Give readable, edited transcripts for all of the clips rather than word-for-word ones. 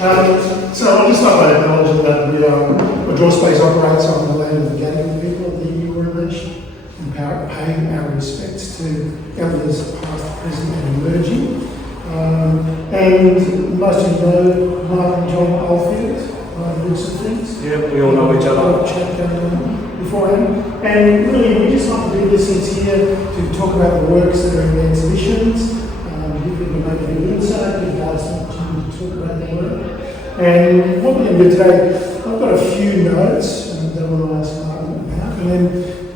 So I'll just start by acknowledging that the draw space operates on the land of the Gadigal people of the Eora Nation and paying our respects to elders past, present and emerging. And most of you know Mark and John Oldfield, looks of things. Yeah, we all know each other. Chat going on beforehand. And really we just like to do this since here to talk about the works that are in the exhibitions, give people maybe a bit of insight, give guys an opportunity to talk about the work. And what we're going to do today, I've got a few notes that I want to ask Martin about. And then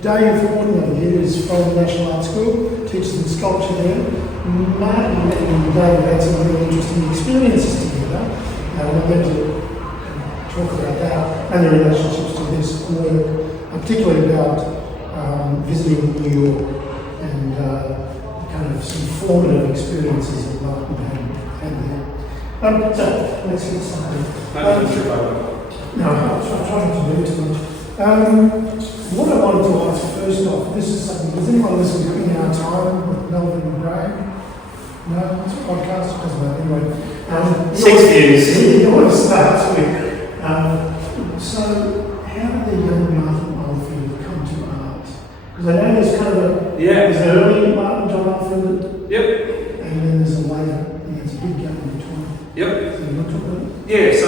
Dave Horton over here is from the National Art School, teaches in sculpture there. Martin and Dave had some really interesting experiences together. We're going to talk about that and the relationships to this work, particularly about visiting New York and kind of some formative experiences that Martin had there. So, let's get started. No, I'm trying to do too much. What I wanted to ask first off, this is something, does anyone listen to In Our Time with Melvin and Graham? No, it's a podcast, doesn't matter. Anyway, 6 views. You want to start with. So, how did the young Martin Oldfield come to art? Because I know there's kind of there's an early Martin John Oldfield. Yep. And then there's a later, there's a big gap in between. Yep. So you want to talk about it? Yeah, so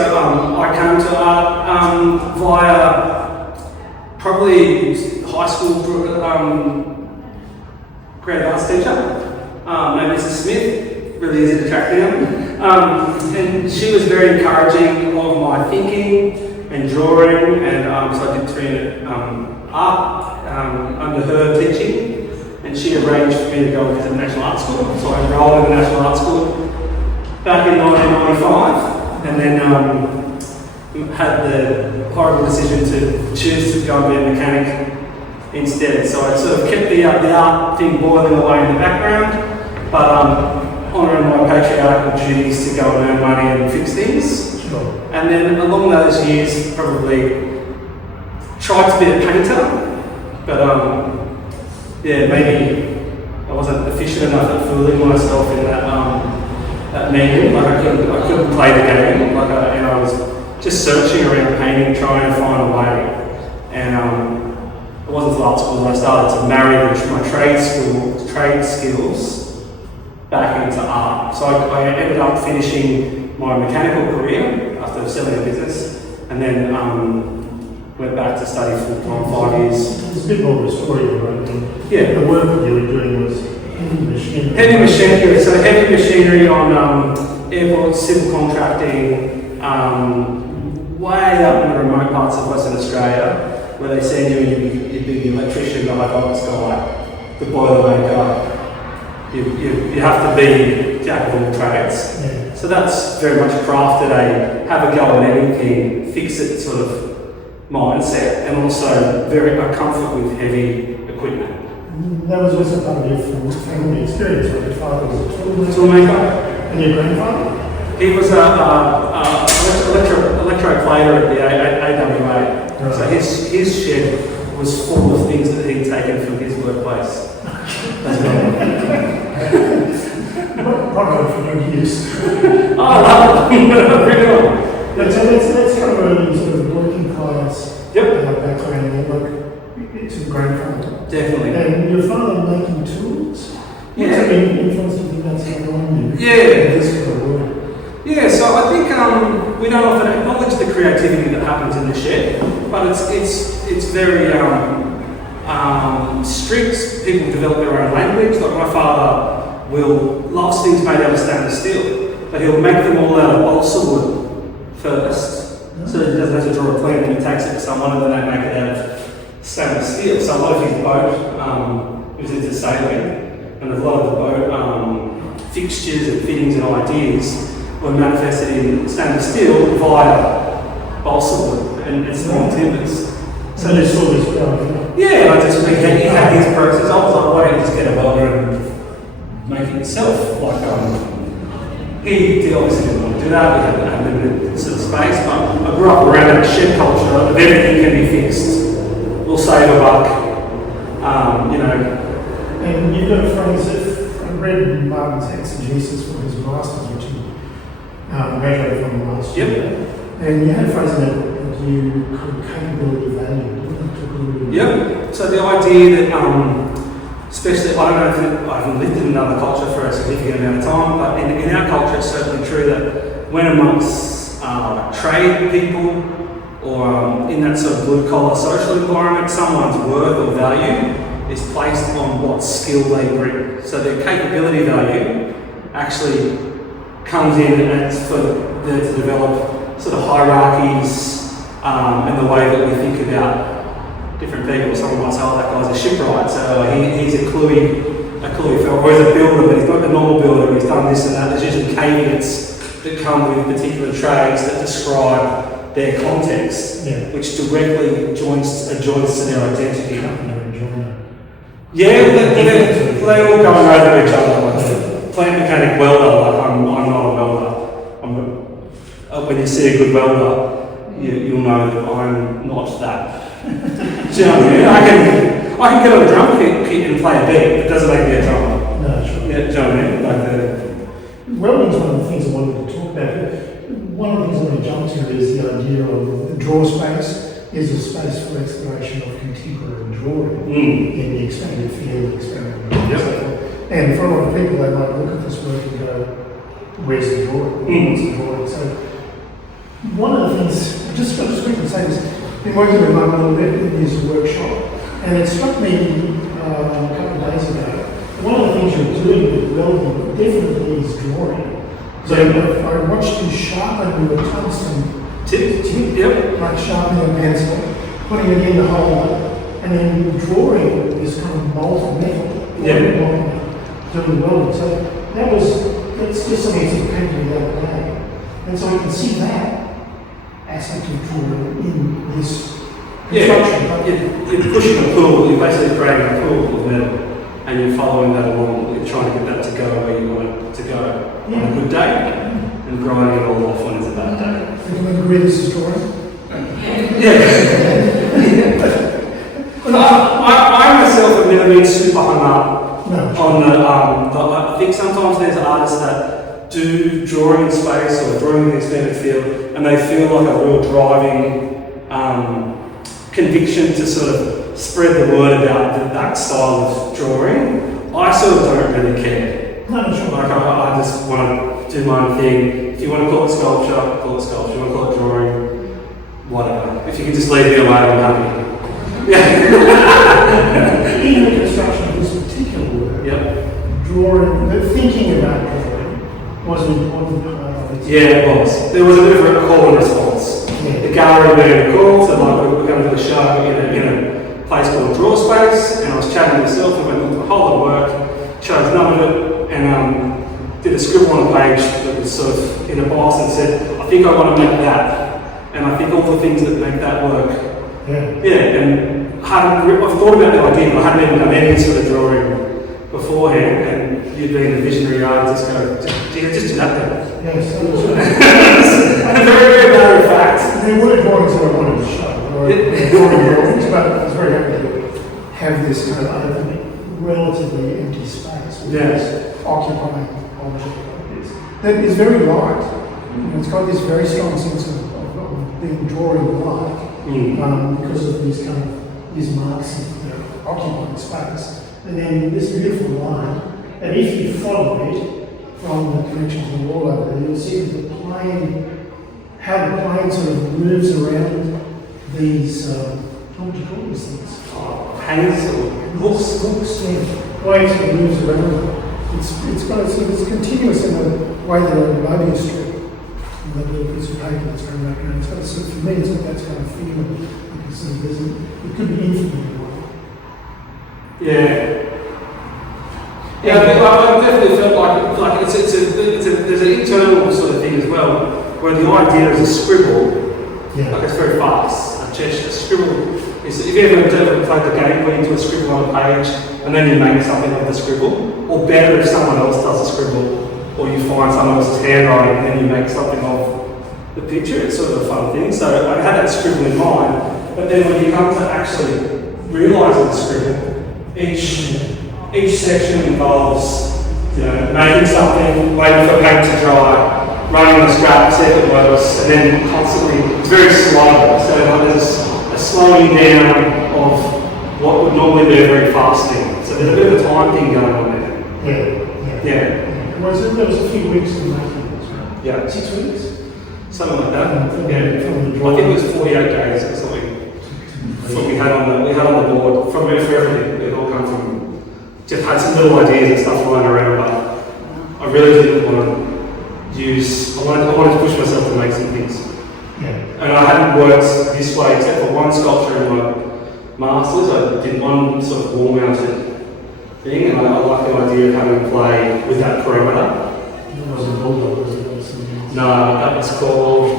I came to art via probably high school creative arts teacher, named Mrs. Smith, really easy to track down. And she was very encouraging of my thinking and drawing, and so I did 3 years art under her teaching, and she arranged for me to go visit the National Art School. So I enrolled in the National Art School back in 1995, and then had the horrible decision to choose to go and be a mechanic instead. So I sort of kept the art thing boiling away in the background, but honouring my patriarchal duties to go and earn money and fix things. Sure. And then along those years, probably tried to be a painter, but maybe I wasn't efficient enough at fooling myself in that medium. Like I couldn't play the game. Like I was just searching around painting, trying to find a way. And it wasn't until art school that I started to marry my trade skills back into art. So I ended up finishing my mechanical career after selling a business, and then went back to study full-time 5 years. It's a bit more of a story, right? Yeah. The work that you were doing was heavy machinery. Heavy machinery, so heavy machinery on airports, civil contracting, way up in the remote parts of Western Australia, where they send you and you'd be the electrician, the hydraulics guy, the boiler maker. You have to be jack of all trades. Yeah. So that's very much crafted have a go at anything, fix it sort of mindset, and also a comfort with heavy equipment. That was also part of your family experience, right? Your father was a Toolmaker. And your grandfather? He was a electroplater at the AWA. Right. So his shed was full of things that he'd taken from his workplace. Probably for good use. Oh, I love it. Bring it on. So let's kind of early sort of working class background there, like to the grandfather. Definitely. And your father making tools? Yeah. What's the influence do you think that's going on you? Yeah. This kind of work? Yeah, so I think we don't often acknowledge the creativity that happens in the shed, but it's very strict. People develop their own language. Like my father loves things made out of stainless steel, but he'll make them all out of balsa wood first, so that he doesn't have to draw a plan, and he takes it to someone and then they make it out of stainless steel. So a lot of his boat, he was into sailing, and a lot of the boat fixtures and fittings and ideas were manifested in stainless steel via balsa wood and long timbers. So they saw this growing. Yeah, he had his process. I was like, why don't you just get a welder and make it yourself? Like, he obviously didn't want to do that. We had limited sort of space, but I grew up around a shed culture of everything can be fixed. We'll save a buck, And you've got friends that read Martin's exegesis for his masters, which he graduated from last year. And you had a phrase in that you called capability value. Yep. So the idea that, especially, I don't know if I haven't lived in another culture for a significant amount of time, but in our culture it's certainly true that when amongst trade people or in that sort of blue-collar social environment, someone's worth or value is placed on what skill they bring. So their capability value actually comes in and it's for them to develop sort of hierarchies and the way that we think about different people. Someone might say, oh, that guy's a shipwright, so he's a cluey fellow, or he's a builder, but he's not the normal builder, he's done this and that. There's usually caveats that come with particular trades that describe their context, which directly joins to their identity. Yeah, they all go over each other. Like plant mechanic welder, like I'm not a welder. When you see a good welder, you'll know that I'm not that. Do you know what I mean? I can get on a drum kit and play a beat, but it doesn't make me a drummer. No, sure. Yeah, do you know what I mean? Welding's one of the things I wanted to talk about. One of the things I want to jump to is the idea of the draw space is a space for exploration of contemporary drawing in the expanded field, expanded and so forth. And for a lot of people, they might look at this work and go, where's the drawing? What's the drawing? So one of the things, just quickly say this, I've been working with Mum a little bit in his workshop, and it struck me a couple of days ago. One of the things you're doing with welding definitely is drawing. So I watched you sharpen your tungsten tip, like sharpening a pencil, putting it in the holder, and then drawing this kind of molten metal, doing welding. So that's just something that came to me the other day. And so I can see that aspect of drawing in this construction. You're pushing a pool, you're basically creating a pool of metal, and you're following that along, you're trying to get that to go where you want it to go on a good day, and growing it all off when it's a bad day. Can you agree this is drawing? I myself have never been super hung up on the, I think sometimes there's artists that do drawing in space or drawing in the expanded field, and they feel like a real driving conviction to sort of spread the word about that style of drawing. I sort of don't really care. Like I just want to do my own thing. If you want to call it sculpture, call it sculpture. If you want to call it drawing, whatever. If you can just leave me alone, I'm happy. In the construction of this particular work, drawing, thinking about drawing was an important part of it. Yeah, it was. There was a bit of a call and response. The gallery made a call, so like we're going to do a show in a place called Draw Space, and I was chatting to myself and went through the whole of work, chose none of it, and did a scribble on a page that was sort of in a box and said, I think I want to make that, and I think all the things that make that work. And I've thought about the idea, but I hadn't even done any sort of drawing beforehand, and you'd been a visionary artist, go, just do that then. Yes, very, very matter of fact. There were drawings that I wanted to show, drawings, but I was very happy to have this kind of open, relatively empty space, with this occupying object like this. That is very light. It's got this very strong sense of being drawing light because of these kind of marks that occupy space. And then this beautiful line, and if you follow it from the connection to the wall over there, you'll see that the plane, how the plane sort of moves around these, what would you call these things? Hangers or hooks, yeah. The way it sort of moves around. It's continuous in the way that a laborious strip, the little piece of paper that's going around. It's got for me, it's got that kind of feeling. It could be infinite. I definitely felt like there's an internal sort of thing as well, where the idea is a scribble, like it's very fast. A scribble is, if you ever played the game where you do a scribble on a page and then you make something of the scribble, or better if someone else does a scribble, or you find someone else's handwriting and then you make something of the picture. It's sort of a fun thing. So I had that scribble in mind, but then when you come to actually realising the scribble, each section involves, making something, waiting for paint to dry, running on the scrap, see if it works, and then constantly, it's very slow. So there's a slowing down of what would normally be a very fast thing. So there's a bit of a time thing going on there. Yeah. There was a few weeks in making this, right? Yeah. 6 weeks? Something like that. Yeah. I think it was 48 days or something. What we had on the board from everything. It all come from just had some little ideas and stuff lying around, but I really didn't want to use. I wanted to push myself to make some things. Yeah. And I hadn't worked this way except for one sculpture in my masters. I did one sort of wall mounted thing, and I like the idea of having play with that perimeter. It wasn't bulldog, was it? No, that was called.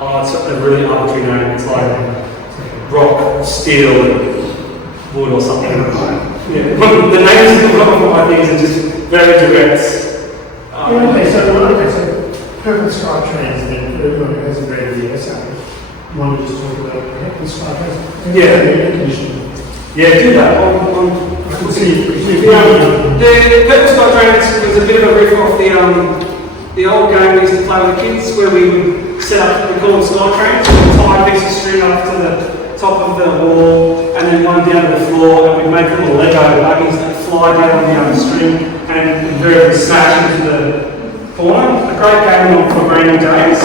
Oh, it's a really arbitrary name. It's like rock, steel, and wood or something. Yeah. The names of my things are just very direct. So purple stripe trains, then everyone who hasn't read the essay, you want to just talk about purple stripe trains? Yeah, do that. I could see the purple stripe trains was a bit of a riff off the old game we used to play with the kids, where we would set up, we call them sky trains, we'd tie a piece of string up to the top of the wall and then one down to the floor, and we'd make little Lego buggies that fly down the string and invariably smash into the corner. A great game for rainy days.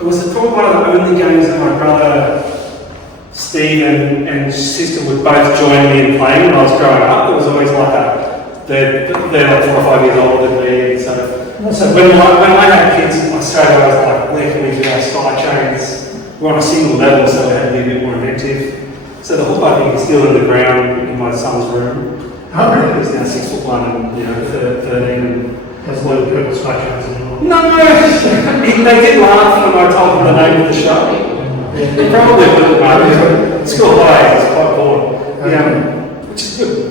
It was probably one of the only games that my brother Steve and sister would both join me in playing when I was growing up. It was always like that. They're like 4 or 5 years older than me, so when I had kids in Australia, I was like, where can we do our sky trains? We're on a single level, so we had to be a bit more inventive. So the hook, I think, is still in the ground in my son's room. Oh, really? He's now 6'1" and 13. And there's no purple stripe trains anymore. No, they did laugh when I told them the name of the show. They probably wouldn't know. School high is quite bored, which is good.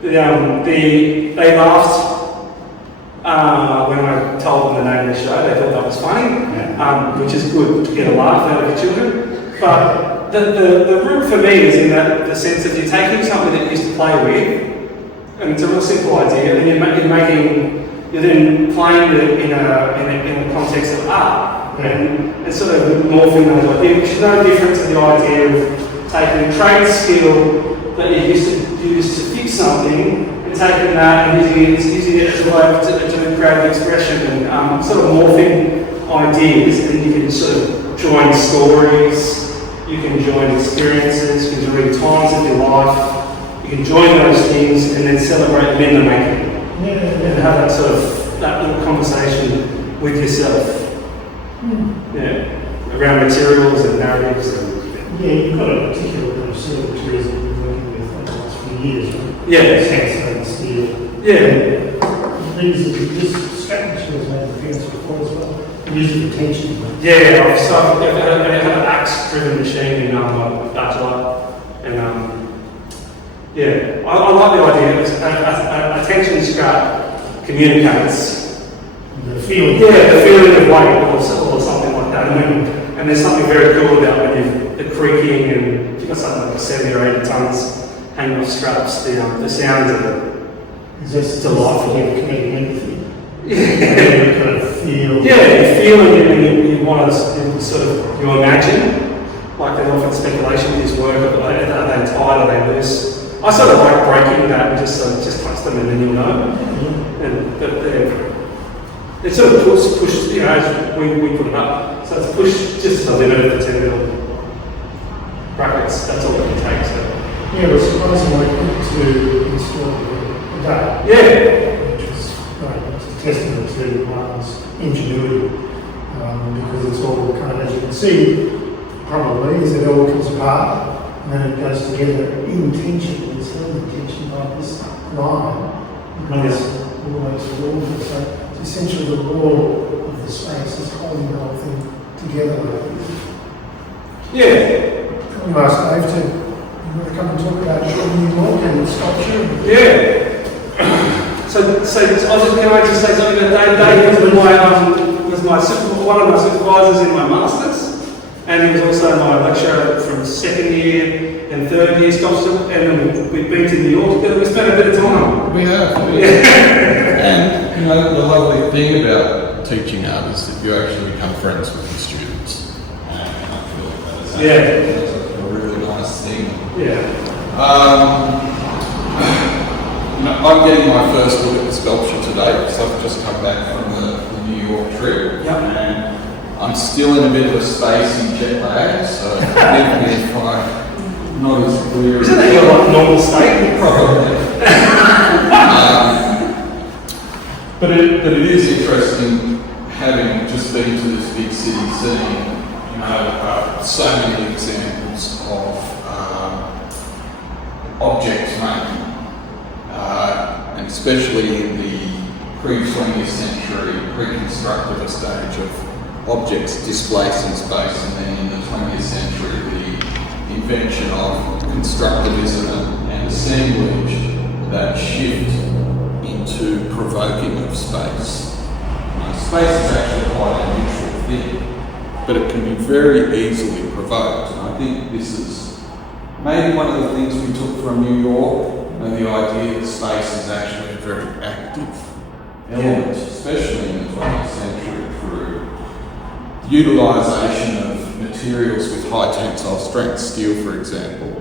They laughed. When I told them the name of the show, they thought that was funny, which is good to get a laugh out of your children. But the root for me is in that the sense that you're taking something that you used to play with, and it's a real simple idea, and you're then playing it in a context of art, and sort of morphing those ideas, which is no different to the idea of taking a trade skill that you used to fix something, taking that and using it as a way to create expression and sort of morphing ideas, and you can sort of join stories, you can join experiences, you can join times of your life, you can join those things and then celebrate them in the making. And have that sort of, that little conversation with yourself. Around materials and narratives and... Yeah, you've got a particular kind of sort of materials that you've been working with over the last few years, right? Yeah. Sandstone, steel. This strategy was made in appearance before as well. Using the tension. Yeah, I've had an axe-driven machine in my bachelor, and I like the idea. A tension scrap communicates the feeling. Yeah, the feeling of weight or something like that. And there's something very cool about when the creaking and you've got something like 70 or 80 tons hanging off straps. The sounds of it. Is this delightful? Committing anything? Yeah. You kind of feel. Yeah, you feel it and you want to sort of, you imagine, like there's often speculation with his work, are they tight, are they loose? I sort of like breaking that and just touch them and then you'll know. It sort of pushes, as we put it up. So it's pushed just to the limit of the 10 mil brackets, that's all it can take. So. Yeah, it was surprisingly quick to install the day. Yeah. Which is great. It's a testament to Martin's ingenuity, because it's all kind of, as you can see, probably, is it all comes apart and then it goes together in tension. There's still the tension like this line. It's always forward. So it's essentially the wall of the space is holding the whole thing together like this. Yeah. You ask Dave to come and talk about your new work and sculpture. Yeah. Can I just say something about Dave? Dave was one of my supervisors in my masters, and he was also my lecturer from second year and third year sculpture. And then we've been to New York together. We spent a bit of time. We have. Yeah. And the lovely thing about teaching art is that you actually become friends with the students. And I feel like that is a really nice thing. Yeah. I'm getting my first look at the sculpture today because I've just come back from the New York trip. Yep. And I'm still in a bit of a spacey jet lag, so forgive me if I'm not as clear. Isn't that your normal state? Probably. But it is interesting having just been to this big city, seeing so many examples of object making, and especially in the pre-20th century, pre-constructivist stage of objects displacing space, and then in the 20th century, the invention of constructivism and assemblage, that shift into provoking of space. Space is actually quite a neutral thing, but it can be very easily provoked. And I think this is maybe one of the things we took from New York, and the idea that space is actually a very active element, especially in the 20th century, through utilisation of materials with high tensile strength. Steel, for example,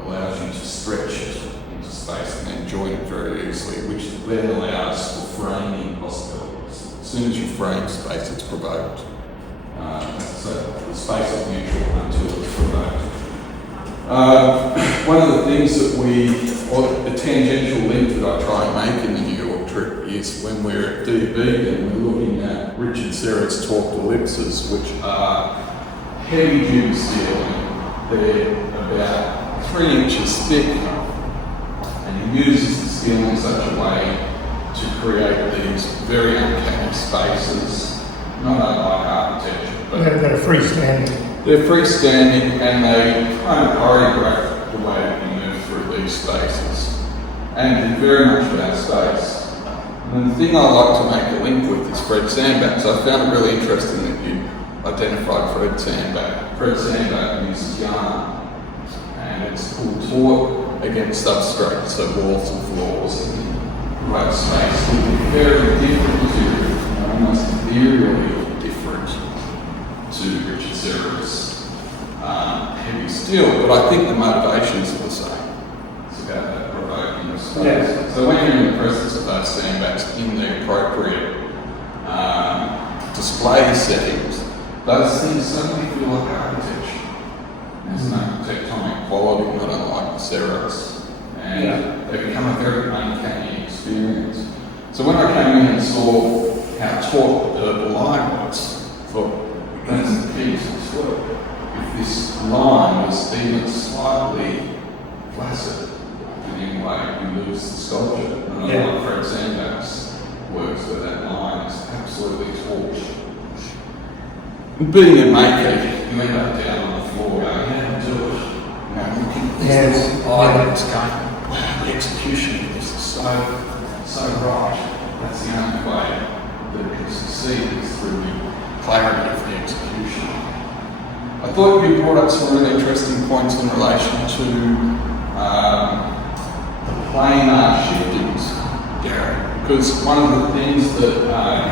allows you to stretch it into space and then join it very easily, which then allows for framing possibilities. As soon as you frame space, it's provoked. So the space is neutral until it's provoked. One of the things that or a tangential link that I try and make in the New York trip is when we're at DB and we're looking at Richard Serra's torqued ellipses, which are heavy duty steel. They're about 3 inches thick, and he uses the steel in such a way to create these very uncanny spaces, not unlike architecture. But They're freestanding. they're freestanding, and they kind of choreograph the way that you move through these spaces. And they're very much about space. And the thing I like to make a link with is Fred Sandback. So I found it really interesting that you identified Fred Sandback. Fred Sandback uses yarn, and it's taut against substrate, so walls and floors and right space. Very different material, almost ethereally different to Richard Serra's heavy steel, but I think the motivations are the same. It's about that provoking of space. Yeah. So when you're in the presence of those sandbags in the appropriate display settings, those things suddenly feel like architecture. There's an architectonic quality, not unlike the Serra's, and they become a very uncanny experience. So when I came in and saw how taut the line was, I thought, that's the key to this work. If this line was even slightly flaccid in any way, you lose the sculpture. And I like Fred Sandback's works where that line is absolutely taut. Being a maker, you end up down on the floor going, how do I do it? Looking at this items going, wow, the execution of this is so right. That's the only way that it can succeed is through the clarity of the execution. I thought you brought up some really interesting points in relation to the planar shiftings, Gary, because one of the things that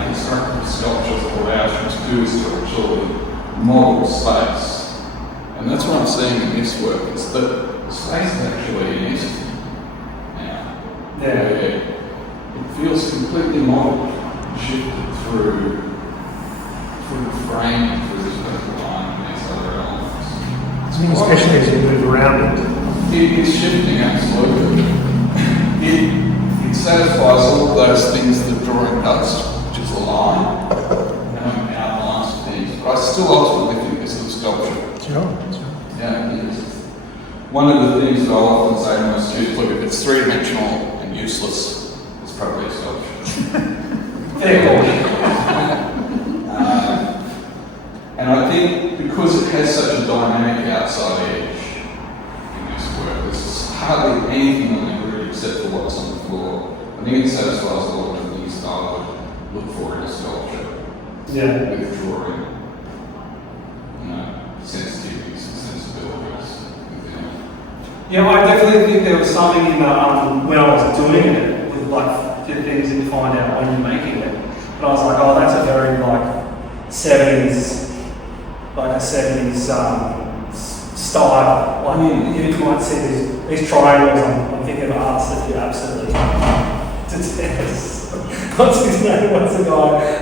constructive sculpture allows you to do is to actually model space. And that's what I'm seeing in this work, is that space is actually an entity now. It feels completely modeled and shifted through the framing, through this vertical line and these other elements. Especially as you move around it. It's shifting, absolutely. It satisfies all of those things that drawing does, which is a line, outlines of things. But I still ultimately think this is sculpture. Sure. Yeah, it is. One of the things that I'll often say to my students, look, if it's three-dimensional and useless, it's probably a sculpture. And I think because it has such a dynamic outside edge in this work, there's hardly anything on the grid except for what's on the floor. I think it satisfies a lot of the things that I would look for in a sculpture. With drawing, sensitivities and sensibilities within it. Yeah, I definitely think there was something in when I was doing it with like the things that you find out when you're making it. But But I was like, oh, that's a very like 70s, style. Like you might see these triangles. I'm thinking of arts that you absolutely detest. What's his name? What's the guy?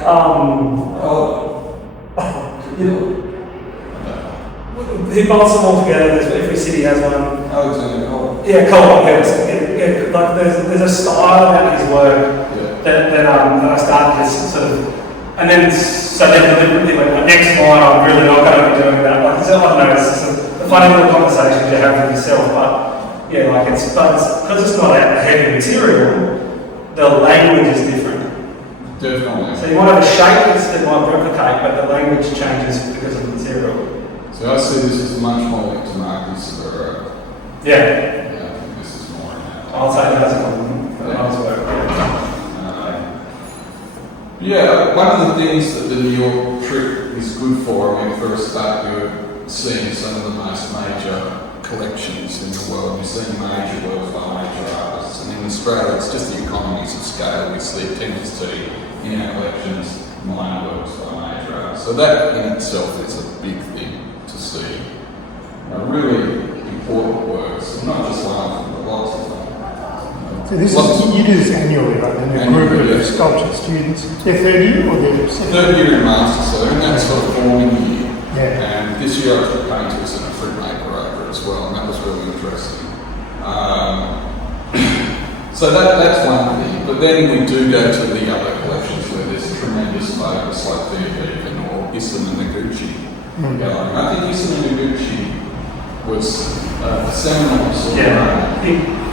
He bolts them all together. Every city has one. Alexander Cole. Yeah, Cole. Yeah, like there's a style about his work that I started to sort of, and then deliberately went, next line I'm really not going to be doing that. Like, I don't know, it's just a funny little conversations you have with yourself, but yeah, like because it's not a heavy material, the language is different. Definitely. So you might have a shape that might replicate, but the language changes because of the material. So I see this as much more linked to Marcus Severo. Yeah. I think this is more in that. I'll say that's a compliment for his work. One of the things that the New York trip is good for, when you first start, you're seeing some of the most major collections in the world. You're seeing major works by major artists. And in Australia, it's just the economies of scale. We tend to see in our collections minor works by major artists. So that in itself is a big thing to see. Really important works, and not just one, but lots of them. So you do this annually, right? And a group of sculpture students, they're third year or they're third year in master, so they're in that sort of forming year. Yeah. And this year I took painters and a printmaker over as well, and that was really interesting. So that's one thing. But then we do go to the other collections where there's tremendous focus, like Theodore or Issam and Noguchi gallery. I think Issam and Noguchi was a seminal sort of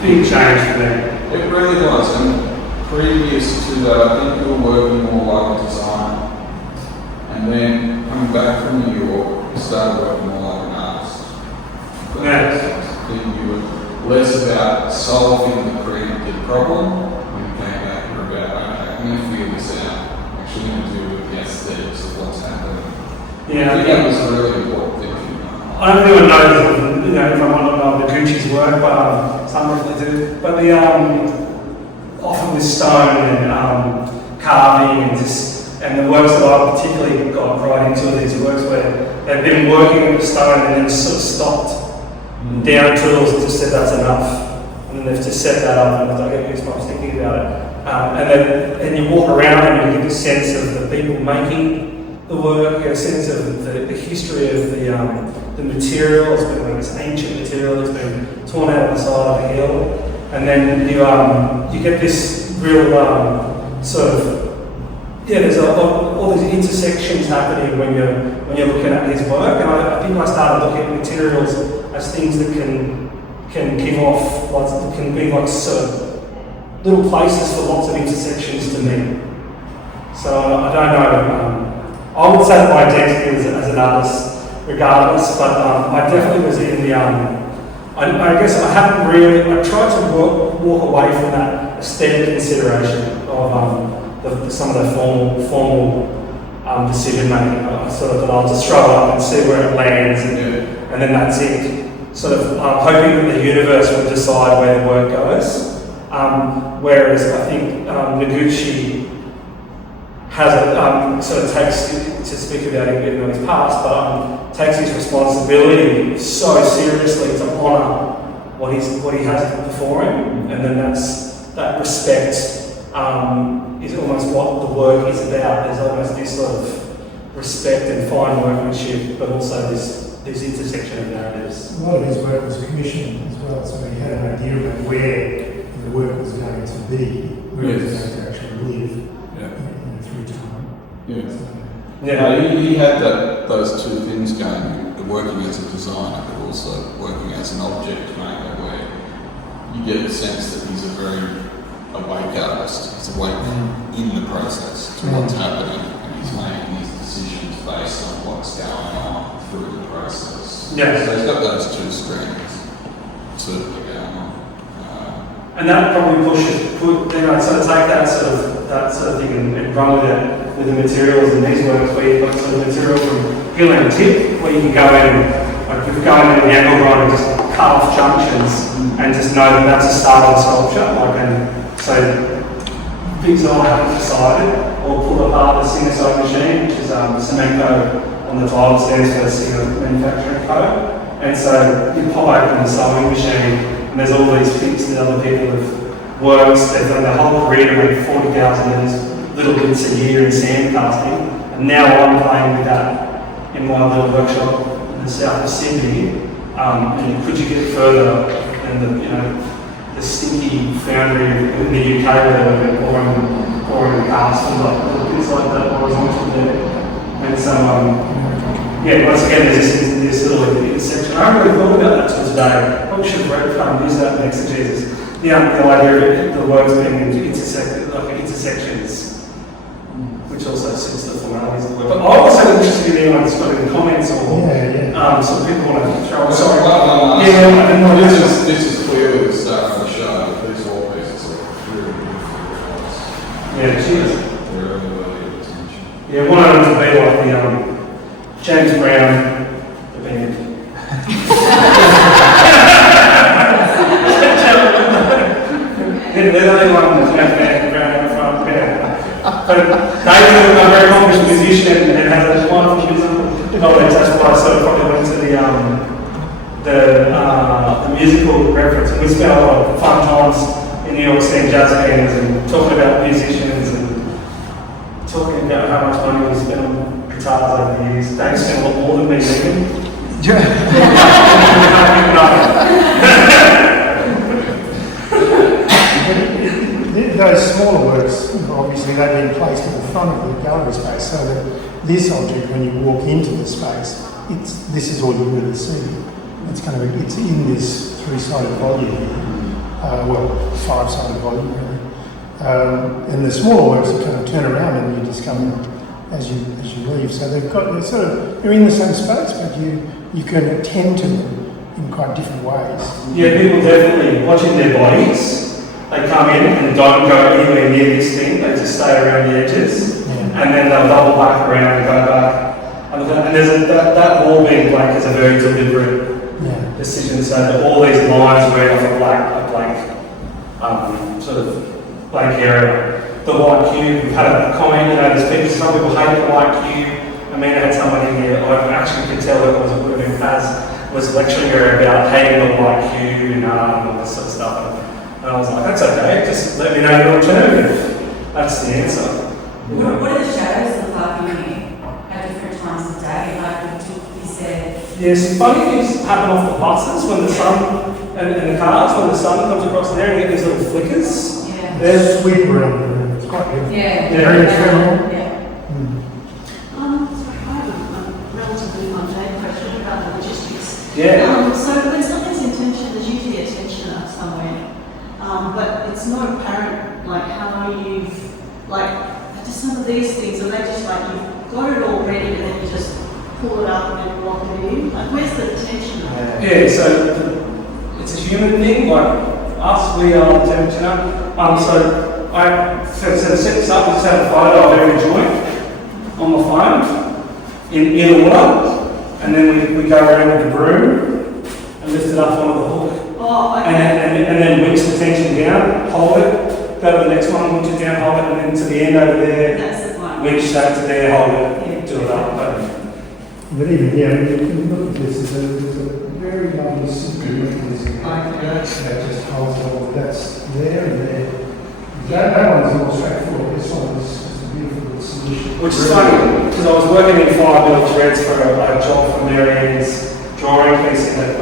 big change for them. It really was, and previous to that, I think we were working more like a designer. And then coming back from New York, we started working more like an artist. I think you were less about solving the creative problem when you came back, you were about, okay, I'm going to figure this out. I'm actually going to deal with the aesthetics of what's happening. Yeah, I think that was a really important thing for you. I don't really know, if I want to know the Gucci's work, but some definitely do. But often with stone and carving and the works that I particularly got right into are these works where they've been working with the stone and then sort of stopped down tools and just said that's enough. And then they've just set that up, and I get goosebumps thinking about it. And you walk around and you get a sense of the people making the work, you get a sense of the history of the material. It's been like this ancient material that's been torn out of the side of a hill, and then you get this real sort of there's all these intersections happening when you're looking at his work, and I think I started looking at materials as things that can give off that can be like sort of little places for lots of intersections to meet. So I don't know. I would say that my identity is as an artist, regardless, but I definitely was in the. I guess I haven't really. I tried to walk away from that aesthetic consideration of some of the formal decision making. I sort of thought I'll just throw it up and see where it lands, and then that's it. Sort of hoping that the universe will decide where the work goes. Whereas I think Noguchi has sort of takes, to speak about him even though he's passed, but takes his responsibility so seriously to honour what he has before him, and then that respect is almost what the work is about. There's almost this sort of respect and fine workmanship, but also this intersection of narratives. A lot of his work was commissioned as well, so he had an idea of where the work was going to be, where it was going to actually live through time. He had those two things going, working as a designer, but also working as an object maker, where you get the sense that he's a very awake artist. He's awake in the process to what's happening, and he's making these decisions based on what's going on through the process. Yeah. So he's got those two strands certainly going on. And that probably sort of take that sort of thing and run with it with the materials in these works, where you've got sort of material from hill and tip, where you can go in, like you can go in the angle grind and just cut off junctions and just know that that's a start of the sculpture. So things that I haven't decided, or pull apart the Singer sewing machine, which is cement code on the title stands for Singer manufacturing code. And so you pop open the sewing machine, and there's all these pics that other people have worked. They've done their whole career to make 40,000 of these little bits a year in sand casting. And now I'm playing with that in my little workshop in the south of Sydney. And could you get further than the stinky foundry in the UK where they're pouring castles, like little bits like that horizontal there. And so once again, there's this little intersection. I haven't really thought about that till today. Probably should have used that in exegesis. The idea of the words being intersections, which also suits the formalities of the word. But I'm also interested in anyone that's got any comments or some people want to throw. Sorry. This is clearly the start of the show. These all pieces are really beautiful. Yeah, cheers. They're really worthy of attention. Yeah, one of them to be like the James Brown, the band. They're the only one that's James Brown out front. But David's a very accomplished musician and has a wonderful musical knowledge. That's why I sort of probably went to the musical reference. And we spent a lot of fun times in New York seeing jazz bands and talking about musicians and talking about how much money we spent on guitars over the years. Dave spent a lot more than me, even. Those smaller works, obviously, they've been placed at the front of the gallery space, so that this object, when you walk into the space, this is all you really see. It's in this three-sided volume, five-sided volume really. And the smaller works kind of turn around and you just come in as you leave. So they're in the same space, but you can attend to them in quite different ways. Yeah, people definitely watching their bodies. They come in and don't go anywhere near this thing. They just stay around the edges, and then they'll double back around and go back. And there's that wall being black is a very deliberate decision. So that all these lines were off a blank, sort of blank area. The white cube. We've had a comment. Some people hate the white cube. Amanda had someone in here. I actually could tell it would have been Paz was lecturing her about hating the white cube and all this sort of stuff. And I was like, that's okay, just let me know the alternative. That's the answer. What do the shadows look like in here at different times of day? Like you said. Yeah, some funny things happen off the buses when the sun, and the cars, when the sun comes across there and you get these little flickers. Yeah. There's sweep around there. It's quite beautiful. Very ephemeral. I have a relatively mundane question about the logistics. Yeah. So when something's intention, there's usually a tensioner somewhere. But it's not apparent, like how you've, just some of these things, are they just like you've got it all ready and then you just pull it up and then lock it in? Like, where's the tension? Yeah, so it's a human thing, like us, we are the tensioner. So I set this up, just have a photo of every joint on my phone in order, and then we go around with the broom and lift it up onto the hook. Oh, okay. And then winch the tension down, hold it, go to the next one, winch it down, hold it, and then to the end over there, That's the one. winch that to there, hold it, do it up. But even you can look at this, there's a very lovely simple mechanism that just holds it all. That's there and there. That one's more straightforward. This one is just a beautiful solution. Which is funny, because I was working in 5mm threads for a job for Marianne's drawing piece in that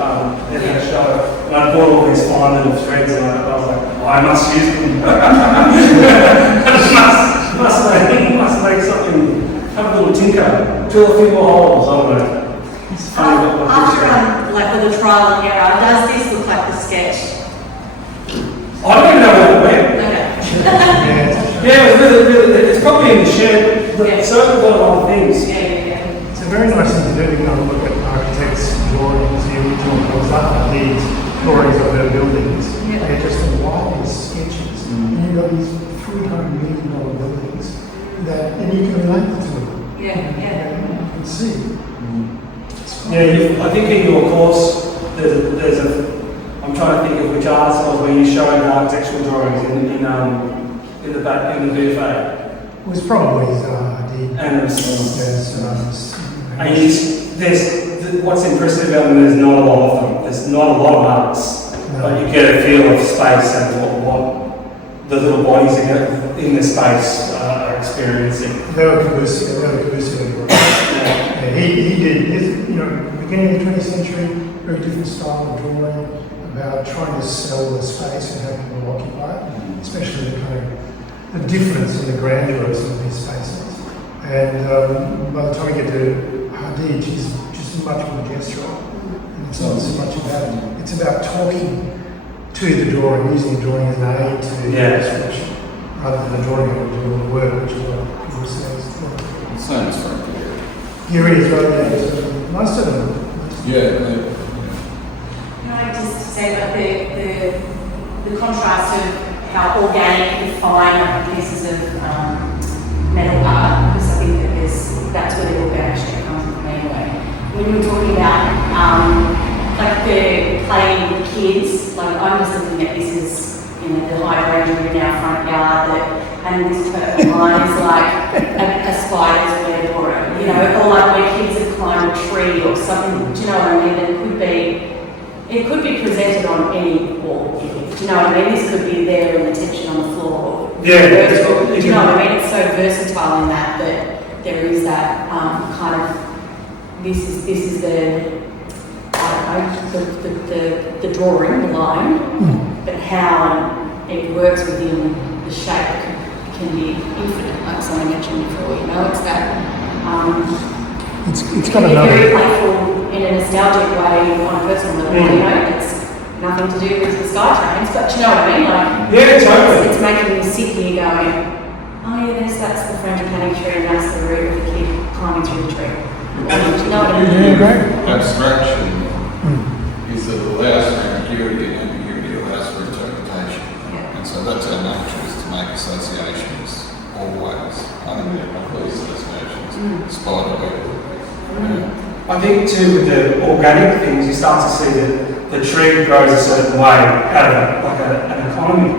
show, and I bought all these fine little threads and I was like, I must use them. must make something, have a little tinker, drill a few more holes, I don't know. It's funny what After with the trial and error, does this look like the sketch? I don't even know where it went. Okay. Yeah, it was really, it's probably in the shed, but certainly got a lot of things. It's a very nice thing to do. You can look at architects' drawings, the original these drawings of their buildings. They're just the wildest sketches. And you've got these $300 million buildings and you can relate to them. You can see. Yeah, I think in your course, there's I'm trying to think of which artist was where you showed architectural drawings in the BFA. was probably Zaha. And it's, Yes, what's impressive about them, there's not a lot of them. There's not a lot of artists, No. but you get a feel of space and what the little bodies in the space are experiencing. They were Cabuso. Yeah, he did, beginning of the 20th century, very different style of drawing, about trying to sell the space and have people occupy it, especially the kind of the difference in the grandeur of some of these spaces. And by the time we get to Hadid, she's just much more gestural. And it's not so much about it. It's about talking to the drawing, using the drawing as an aid to the expression, rather than the drawing of the work, which is what people say is the drawing. It sounds very good. Here it is, right there. Most of them. Yeah. Can I just say that the contrast of how organic and fine like pieces of metal are, because I think that's where the organic shape comes from anyway. When you're talking about like the playing with kids, like I'm just looking at this as the hydrangea in our front yard and this purple line is like a spider's web or or like where kids have climbed a tree or something. Do you know what I mean? It could be presented on any wall. Do you know what I mean? This could be there in the tension on the floor. Yeah. Do you know what I mean? It's so versatile in that there is that kind of this is the the drawing, the line, but how it works within the shape can be infinite, like someone mentioned before. It's that. It's got can be another. very playful in a nostalgic way on a personal level. It's nothing to do with the sky trains, but you know what I mean? Like, Yeah, totally. it's making you sit here going, oh yeah, that's the frangipani tree and that's the root of the kid climbing through the tree. Do you know what I mean? Yeah, great. Abstraction is that it allows for ambiguity, and ambiguity allows for interpretation. Yeah. And so that's our nature, is to make associations always. These associations, spider I think too with the organic things, you start to see that the tree grows a certain way out of an economy.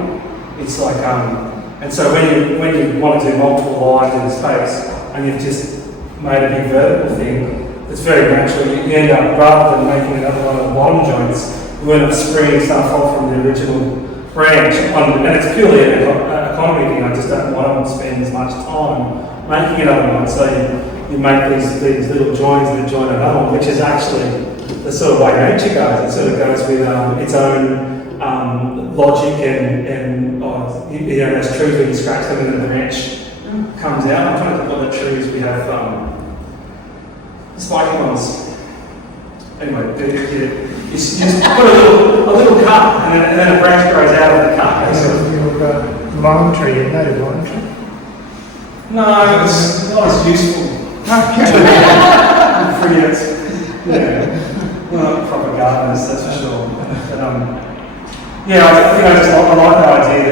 It's like, and so when you want to do multiple lines in space and you've just made a big vertical thing, it's very natural. You end up, rather than making another one of the bottom joints, you end up springing stuff off from the original branch. And it's purely an economy thing. I just don't want to spend as much time making another one. So you make these little joins that join another one, which is actually the sort of way nature goes. It sort of goes with its own logic and those trees when you scratch them and the branch comes out. I'm trying to think what the trees we have. Spiky ones. Anyway, you just put a little cut and then a branch grows out of the cut. Your lime tree, your native lime tree. No, it's not as useful. Frigates. Yeah. We're not proper gardeners, that's for sure. But, I like the idea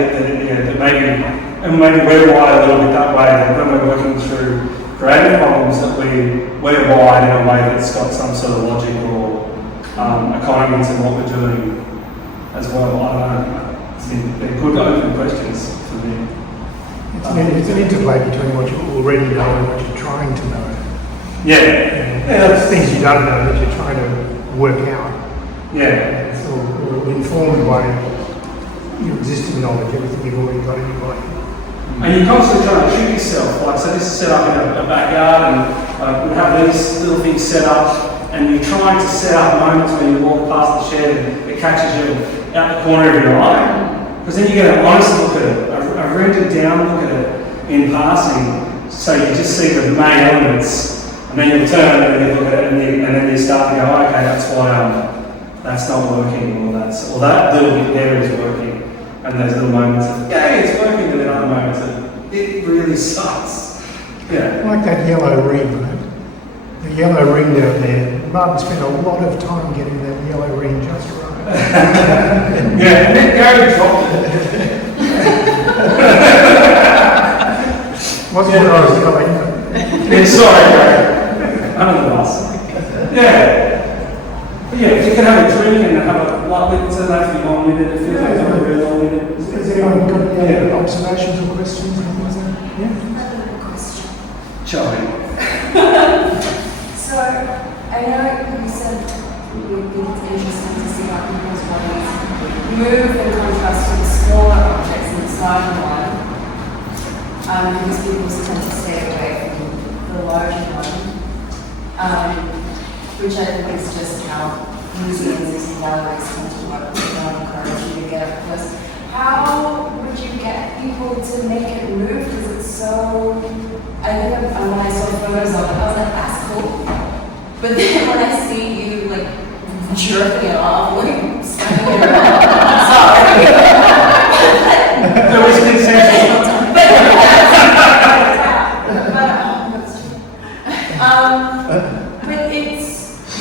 that maybe we're wired a little bit that way, that when we're working through creative problems that we're wired in a way that's got some sort of logic or economy to what we're doing as well. I don't know. They're good open questions for me. It's an interplay between what you already know and what you're trying to know. Yeah. That's things you don't know that you're trying to work out. Yeah. It's all informed by your existing knowledge, everything you've already got in your body. And you're constantly trying to trick yourself. Like, so this is set up in a backyard, and we have these little things set up, and you're trying to set up moments when you walk past the shed and it catches you out the corner of your eye. Because then you get an honest look at it, a rendered down look at it in passing, so you just see the main elements, and then you turn and you look at it, and then you start to go, oh, okay, that's why that's not working, or that little bit there is working. And those little moments of, yay, it's working, and then other moments of, it really sucks. Yeah. Like that yellow ring, right? The yellow ring down there. Martin spent a lot of time getting that yellow ring just right. Yeah, and then Gary dropped it. Wasn't what I was telling. Yeah, sorry, Gary. Under the bus. Yeah. But yeah, if you can have a drink and have a it doesn't have to be 1 minute, it feels like it's a very long minute. Has anyone got any other observations or questions? Yeah. showing. So, I know you said it's interesting to see how people's bodies move in contrast to the smaller objects in the larger one, because people tend to stay away from the larger one, which I think is just how museums and galleries tend to work. They don't encourage you to get up close. How would you get people to make it move? Because it's so, I think when I saw photos of it, I was like, that's cool. But then when I see you like jerking it off, like spinning it around, sorry. There was consensus. But it's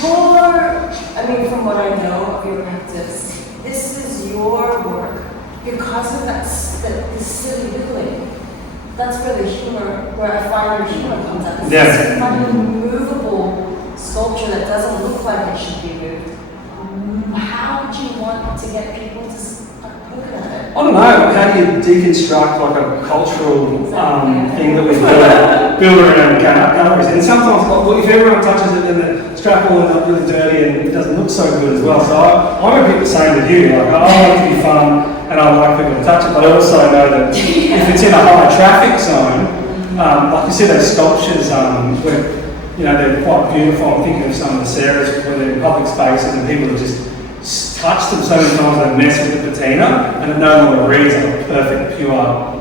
more, I mean, from what I know of your practice, this is your work. Because of that the silly doodling, that's where the humor, where I find where humor comes out. It's this funny, movable sculpture that doesn't look like it should be moved. How would you want to get people to start poking at it? I don't know, how do you deconstruct like a cultural thing that we build around galleries? And sometimes, well, if everyone touches it, then the strap will end up really dirty and it doesn't look so good as well. So I'm a bit the same with you. Like, I want it to be fun and I like people to touch it, but I also know that if it's in a high traffic zone, like you see those sculptures where, you know, they're quite beautiful. I'm thinking of some of the Sarahs where they're in public spaces and people have just touched them so many times they mess with the patina and it no longer reads like a perfect, pure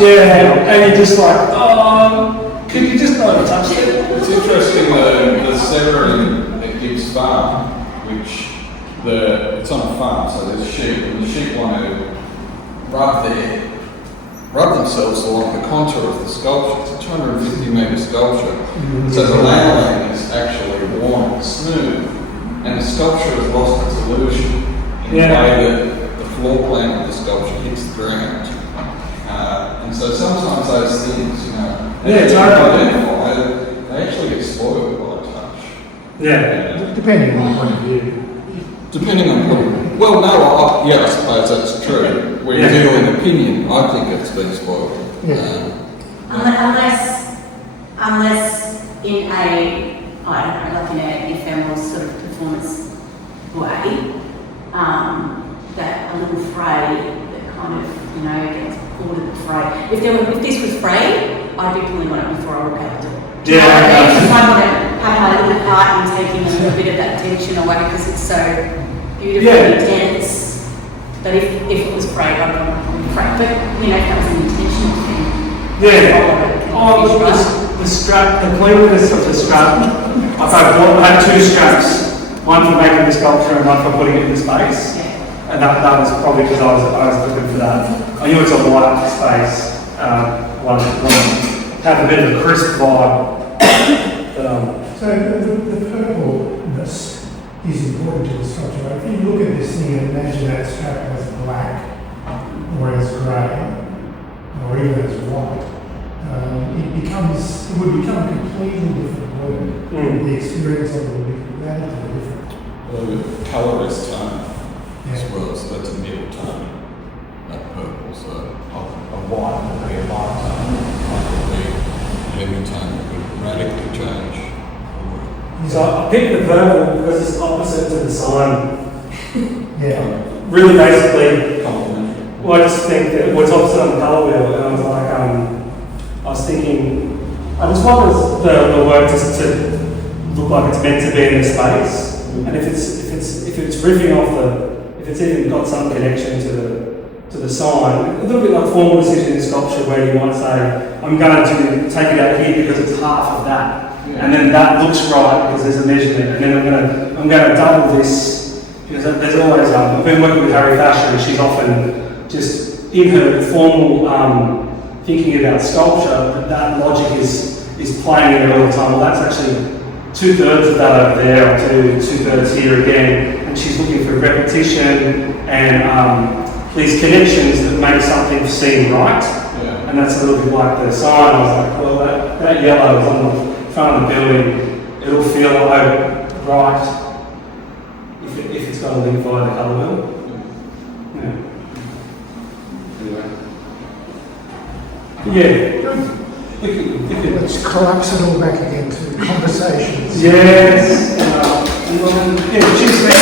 yeah, and you're just like, oh, could you just not have touched it? It's interesting the Sarah at Gibbs Farm, which it's on a farm, so there's sheep, and the sheep want to rub themselves along the contour of the sculpture. It's a 250 metre sculpture. So the layering is actually warm and smooth, and the sculpture has lost its illusion in the way that the floor plan of the sculpture hits the ground. And so sometimes those things, you know, they actually get spoiled by touch. Yeah. Depending on the point of view. Depending on well, no, I suppose that's true. When you deal in opinion, I think it's been spoiled. Unless in a, I don't know, like in an ephemeral sort of performance way, that a little fray that kind of, you know, gets pulled at the fray. If this was frayed, I'd be pulling on it before I walk out the door. Yeah. If I want to have my little part in taking a little bit of that tension away because it's so beautifully dense. But if it was frayed, I'd want to frayed. But, you know, if that was an intentional thing. The strap, the cleanliness of the strap. I had two straps, one for making the sculpture and one for putting it in the space. And that was probably because I was looking for that. I knew it's a white space, one had a bit of a crisp vibe. So the purpleness is important to the sculpture. If you look at this thing and imagine that strap as black or as grey or even as white, it would become a completely different work. The experience of it would be radically different. Well, the colour is tone as well, so that's a middle tone, that purple, so a white would be a light tone, white would be a heavy tone that would radically change. So I picked the purple because it's opposite to the sign. Really basically, well, I just think that it's opposite on the colour wheel, and I was like, I was thinking, I just want the work just to look like it's meant to be in the space, and if it's riffing off if it's even got some connection to the sign, a little bit like formal decision in sculpture where you might say, I'm going to take it out here because it's half of that, and then that looks right because there's a measurement, and then I'm going to double this because there's always I've been working with Harry Fasher, and she's often just in her formal thinking about sculpture, but that logic is playing in there all the time. Well, that's actually 2/3 of that over there, or 2/3 here again, and she's looking for repetition and these connections that make something seem right. And that's a little bit like the sign. I was like, well, that yellow is on the front of the building. It'll feel right if it's got a link via the colour wheel. Anyway. Yeah. Let's collapse it all back again to conversations. Yes. And, yeah, cheers,